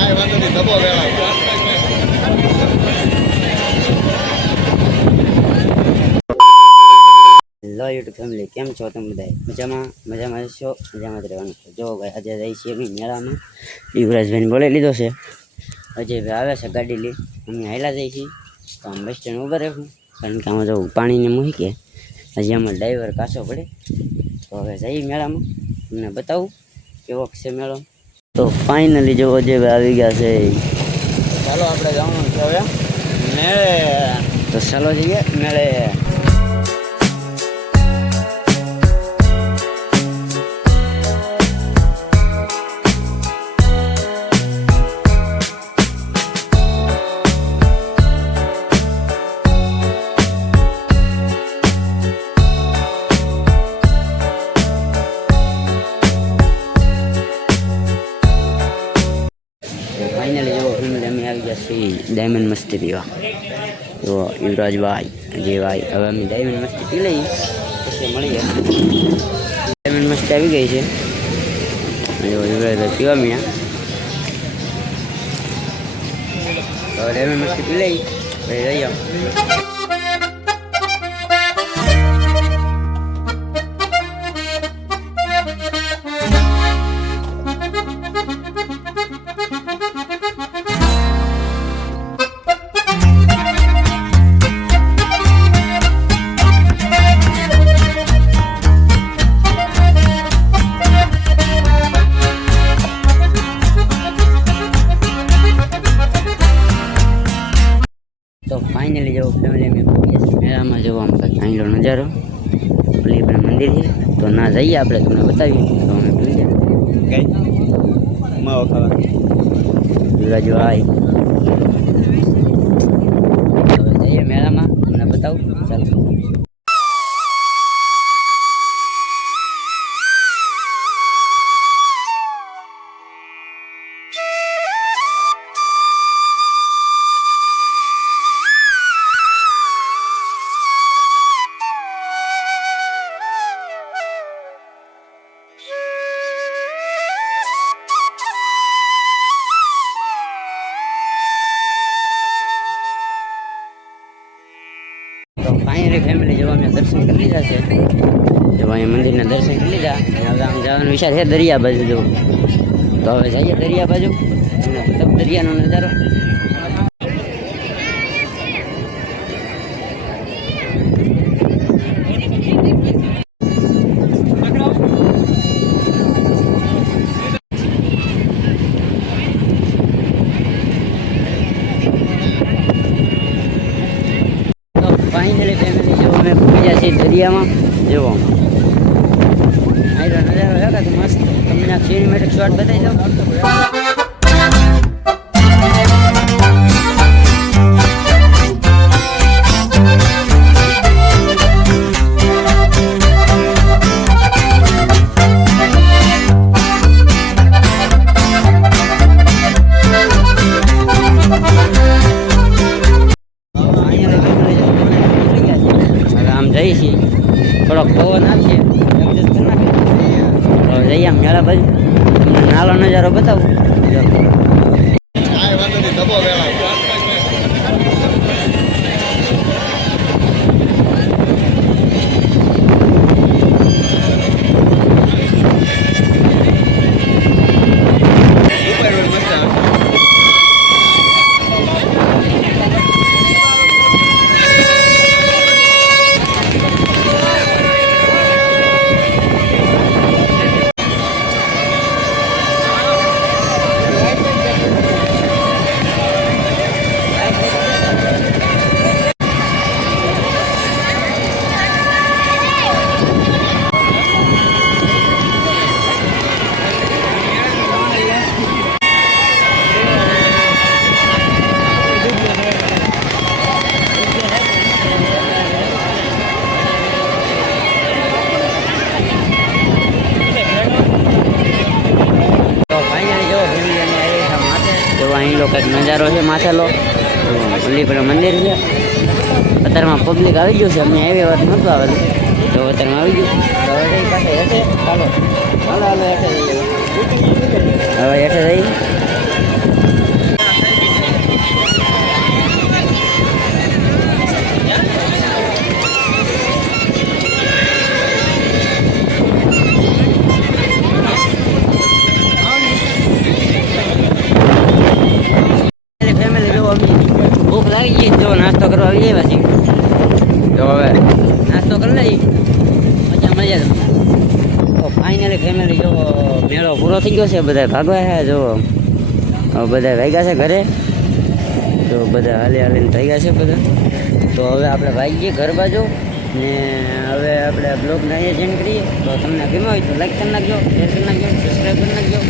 Hello YouTube family, કેમ છો તમે બધા? મજામાં છો? મજામાં જ રહેવાનું. જો ભાઈ આજે જઈએ છીએ અમે મેળામાં. યુવરાજભાઈને બોલાવી લીધો છે. અજયભાઈ આવે છે ગાડી લઈ. અમે હાલ્યા જઈએ છીએ તો આમ બસ સ્ટેન્ડ ઊભા રહેવું, કારણ કે આમાં જવું પાણીને મૂકી હજી આમાં ડ્રાઈવર કાચો પડે. તો હવે જઈએ મેળામાં, તમને બતાવું કેવો છે મેળો. તો ફાઇનલી જો અજયભાઈ આવી ગયા છે. ચાલો આપણે જવાનું છે હવે મેળે. તો ચાલો જઈએ મેળે. ફાઇનલી જો ફેમિલી અમે આવી ગયા છીએ ડાયમંડ મસ્તી પીવા. તો યુવરાજભાઈ, અજયભાઈ, હવે અમે ડાયમંડ મસ્તી પી લઈએ પછી મળીએ. ડાયમંડ મસ્તી આવી ગઈ છે. જો યુવરાજભાઈ પીવા મ્યા. તો ડાયમંડ મસ્તી પી લઈએ પછી જઈએ. તો ફાઇનલી જો ફેમિલી અમે પહોંચ્યા છીએ મેળામાં. જોવા આમ કંઈક અહીંનો નજારો, ઓલી પણ મંદિર છે. તો ના જઈએ આપણે, તમને બતાવીએ. તો અમે ભૂલી જાય યુવરાજભાઈ. હવે જઈએ મેળામાં, તમને બતાવું. ચાલો. તો ફાઇનલી ફેમિલી જો અમે દર્શન કરી લીધા છે. જો અહીંયા મંદિરના દર્શન કરી લીધા. હવે આમ જવાનો વિચાર છે દરિયા બાજુ જો. તો હવે જઈએ દરિયા બાજુ, મતલબ દરિયાનો નજારો. ફાઇનલી ફેમિલી જો અમે પહોંચી ગયા છીએ દરિયામાં. જેવો અહીંનો નજારો છે કે મસ્ત. તમને આ સિનેમેટિક શોટ બતાવી દઉં. જઈએ છીએ, થોડોક પવન આવશે તો જઈએ આમ મેળા બાજુ. તમને નાલો નજારો બતાવું. અહીંનો કંઈક નજારો છે માથેલો. ઓલી પણ મંદિર છે. અત્યારમાં પબ્લિક આવી ગયું છે. અમને એવી વાત નહોતું આવેલું, તો અત્યારમાં આવી ગયું. તો હવે પાસે હેઠે ચાલો હાલો હાલો હેઠે જઈએ. હવે હેઠે જઈએ. કરી મજા મળી જાય તમને. તો ફાઇનલી ફેમિલી જો મેળો પૂરો થઈ ગયો છે, બધા ભાગવા છે. જો બધા ભાગ્યા છે ઘરે, તો બધા હાલીને ભાગ્યા છે બધા. તો હવે આપણે ભાગીએ ઘર બાજુ ને હવે આપણે બ્લોગને અહીંયા જેન્ડ કરીએ. તો તમને ગમ્યો હોય તો લાઈક કરી નાખજો, શેર કરી નાખજો, સબસ્ક્રાઈબ કરી નાખજો.